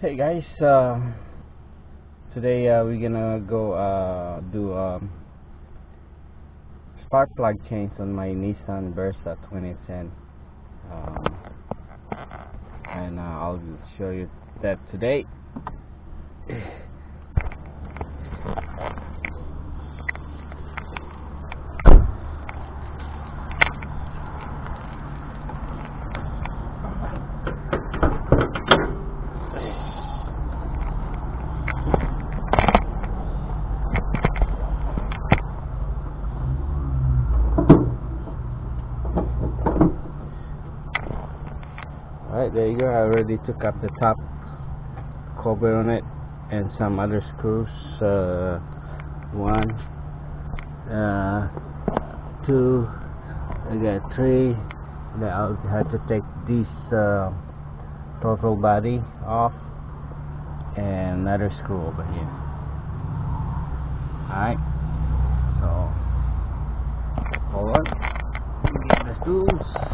Hey guys, today we're gonna go do spark plug change on my Nissan Versa 2010, and I'll show you that today. Alright, there you go. I already took up the top cover on it and some other screws. One, two, I got three. Then I'll have to take this throttle body off and another screw over here. Alright, so hold on. Get the tools.